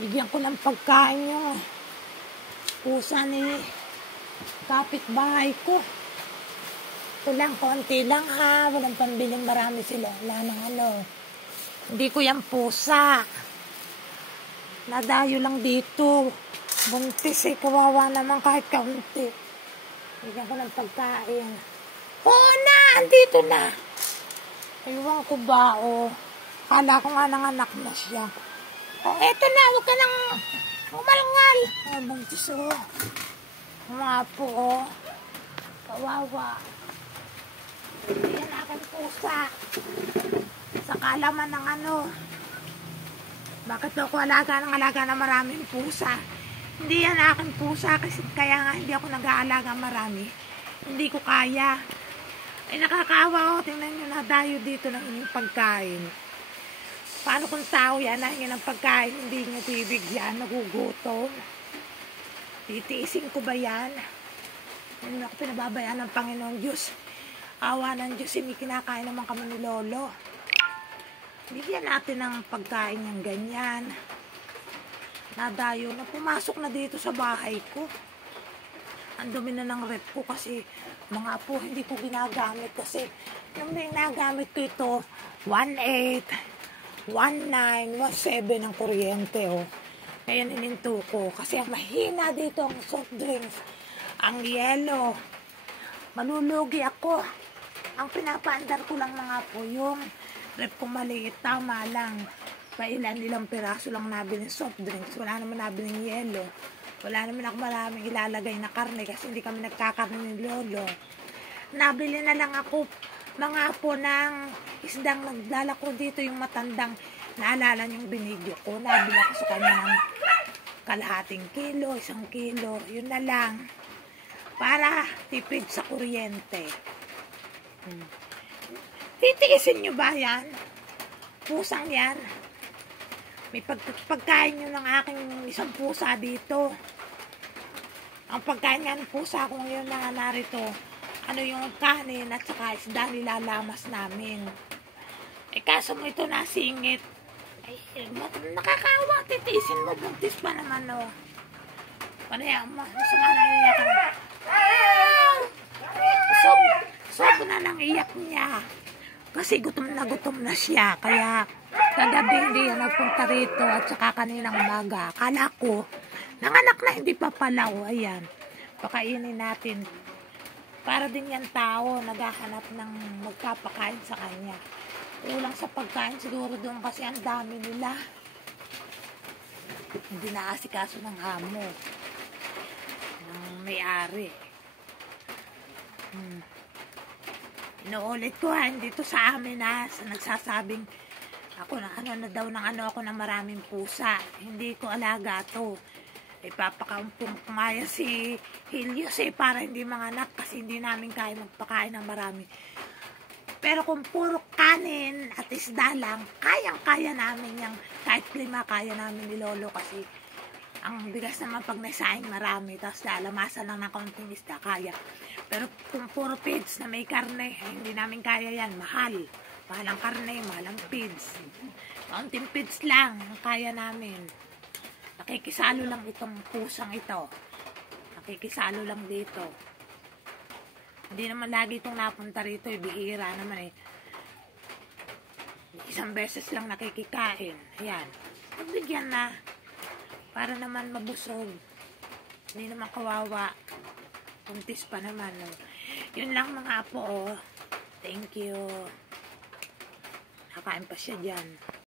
Bigyan ko ng pagkain yung pusa ni kapitbahay ko. Ito lang, konti lang ha. Walang pambiling, marami sila. Wala nang ano. Hindi ko yan pusa. Nadayo lang dito. Buntis eh. Kawawa naman kahit kaunti. Bigyan ko ng pagkain. Oo na! Andito na! Ewan ko ba o. Kala ko nga nanganak na siya. O eto na. Huwag ka nang umalngal. O buntis o. Mga po o. Kawawa. Yan aking pusa. Sa kalaman ng ano. Bakit ako alaga na maraming pusa? Hindi yan aking pusa kasi kaya nga hindi ako nag-aalaga marami. Hindi ko kaya. Ay nakakaawa o. Tingnan nyo na dayo dito ng inyong pagkain. Paano kung tao yan na ng pagkain hindi nyo bibigyan? Nagugutom. Titiisin ko ba yan? Hindi ako pinababayaan ng Panginoong Diyos. Awa ng Diyos, hindi kinakain naman kami ni Lolo. Bigyan natin ng pagkain yung ganyan. Nadayo na, pumasok na dito sa bahay ko. Ang dumi na ng rep ko kasi mga po hindi ko ginagamit kasi yung ginagamit ko ito 1.8, 1.9, 1.7 ang kuryente oh. Kaya nininto ko kasi mahina dito ang soft drinks, ang yelo. Malulugi ako. Ang pinapaandar ko lang mga po yung rep ko maliit, tama lang. Ilang piraso lang nabiling soft drinks. Wala naman nabiling yelo. Wala naman ako maraming ilalagay na karne kasi hindi kami nagkakarne ni Lolo. Nabili na lang ako mga po ng isdang nagdala ko dito yung matandang naalala niyong binidyo ko. Nabili ako sa kanya ng kalahating kilo, 1 kilo. Yun na lang. Para tipid sa kuryente. Titiisin nyo ba yan? Pusang yan. May pagkain nyo ng aking isang pusa dito. Ang pagkain nga ng pusa ko ngayon na narito, ano yung kanin at saka isda nilalamas namin. Eh kaso mo ito nasingit. Ay, nakakawa, titiisin mo, buntis pa naman o. Panaya mo, masama na iyak ka. Sob na nang iyak niya. Kasi gutom na siya. Kaya kagabi hindi yan nagpunta rito at saka kaninang umaga. Akala ko, nanganak na hindi pa pala. O, ayan. Pakainin natin. Para din yan tao, naghahanap ng magpapakain sa kanya. Ulang sa pagkain siguro doon kasi ang dami nila. Hindi naasikaso ng hamo. Ng may-ari. Inuulit ko ha, dito sa amin na nagsasabing ako na ano na daw ng ano ako na maraming pusa. Hindi ko alaga to. Ipapakampung kumaya si Helios para hindi manganak kasi hindi namin kaya magpakain ng marami. Pero kung puro kanin at isda lang, kayang-kaya namin yung kahit 5 kaya namin ni Lolo kasi ang bigas naman pag nasaing marami tapos lalamasan lang ng kaunting isda, kaya. Pero kung puro feeds na may karne, hindi namin kaya yan. Mahal ang karne, mahal ang feeds. Kaunting feeds lang ang kaya namin. Nakikisalo lang itong pusang ito. Nakikisalo lang dito. Hindi naman lagi itong napunta rito, bihira naman eh. Isang beses lang nakikikain. Ayan. Pagbigyan na. Para naman mabusog. Hindi naman kawawa. Puntis pa naman. No? Yun lang mga apo. Oh. Thank you. Nakain pa siya dyan.